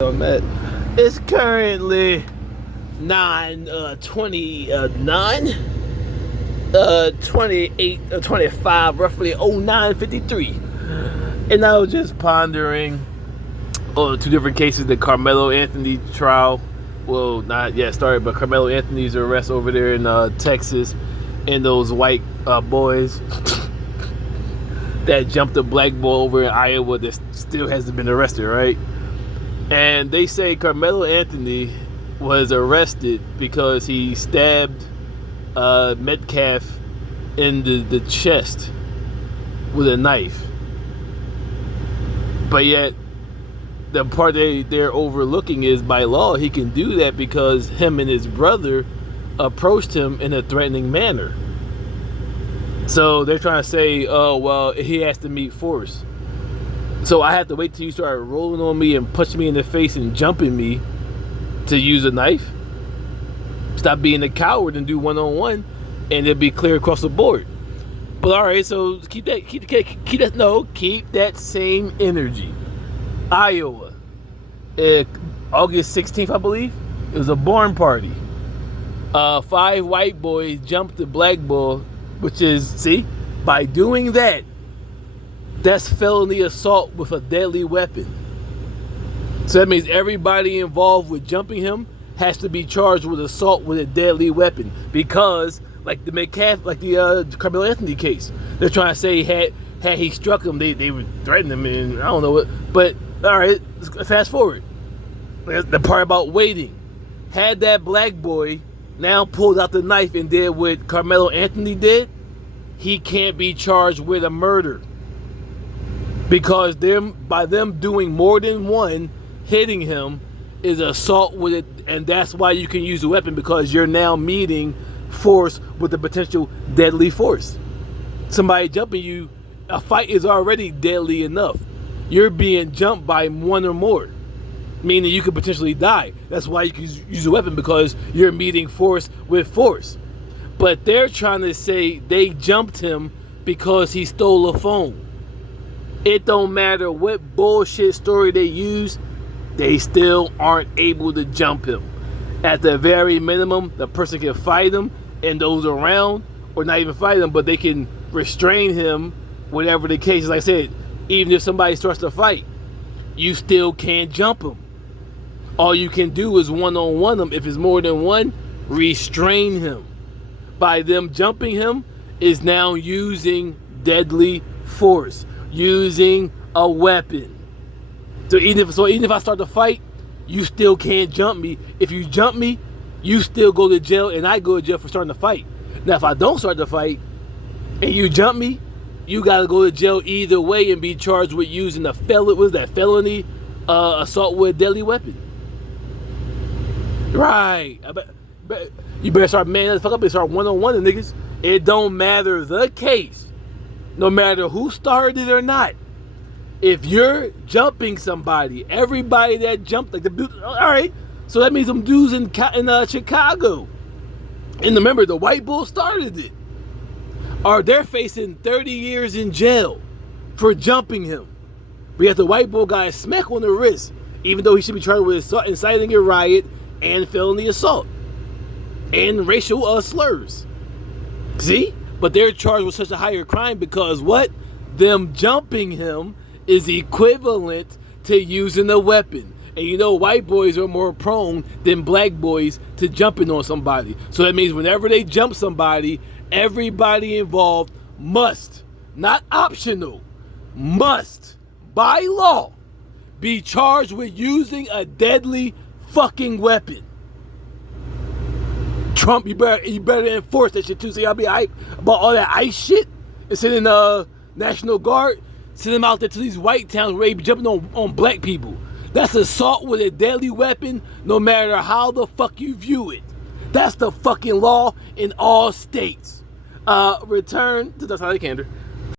It's currently 9:29, 28, 25, roughly 09:53, and I was just pondering on two different cases: the Carmelo Anthony trial. Well, not yet started, but Carmelo Anthony's arrest over there in Texas, and those white boys that jumped a black boy over in Iowa that still hasn't been arrested, right? And they say Carmelo Anthony was arrested because he stabbed Metcalf in the chest with a knife. But yet, the part they're overlooking is by law he can do that because him and his brother approached him in a threatening manner. So they're trying to say, oh, well, he has to meet force. So I have to wait till you start rolling on me and punching me in the face and jumping me to use a knife? Stop being a coward and do one-on-one, and it'll be clear across the board. But all right, so keep that same energy. Iowa, August 16th, I believe. It was a barn party. 5 white boys jumped the black boy, which is, by doing that, that's felony assault with a deadly weapon. So that means everybody involved with jumping him has to be charged with assault with a deadly weapon. Because, like the Metcalf, like the Carmelo Anthony case, they're trying to say had he struck him, they would threaten him, and I don't know what. But all right, let's fast forward. The part about waiting. Had that black boy now pulled out the knife and did what Carmelo Anthony did, he can't be charged with a murder. Because by them doing more than one, hitting him is assault with it, and that's why you can use a weapon, because you're now meeting force with the potential deadly force. Somebody jumping you, a fight is already deadly enough. You're being jumped by one or more, meaning you could potentially die. That's why you can use a weapon, because you're meeting force with force. But they're trying to say they jumped him because he stole a phone. It don't matter what bullshit story they use, they still aren't able to jump him. At the very minimum, the person can fight him and those around, or not even fight him, but they can restrain him, whatever the case is. Like I said, even if somebody starts to fight, you still can't jump him. All you can do is one-on-one him. If it's more than one, restrain him. By them jumping him is now using deadly force, using a weapon. So even if I start to fight, you still can't jump me. If you jump me, you still go to jail, and I go to jail for starting to fight. Now, if I don't start to fight and you jump me, you gotta go to jail either way and be charged with using felony assault with a deadly weapon. Right. You better start manning the fuck up and start one-on-one the niggas. It don't matter the case. No matter who started it or not. If you're jumping somebody, everybody that jumped, like all right, so that means them dudes in Chicago. And remember, the white bull started it. They're facing 30 years in jail for jumping him. We got the white bull guy smack on the wrist, even though he should be charged with assault, inciting a riot, and felony assault, and racial slurs. See? But they're charged with such a higher crime because what? Them jumping him is equivalent to using a weapon. And you know white boys are more prone than black boys to jumping on somebody. So that means whenever they jump somebody, everybody involved must, not optional, must, by law, be charged with using a deadly fucking weapon. Trump, you better enforce that shit too. So y'all be hype about all that ICE shit and sending National Guard, send them out there to these white towns where they be jumping on black people. That's assault with a deadly weapon, no matter how the fuck you view it. That's the fucking law in all states. Return to the Tyler Candor.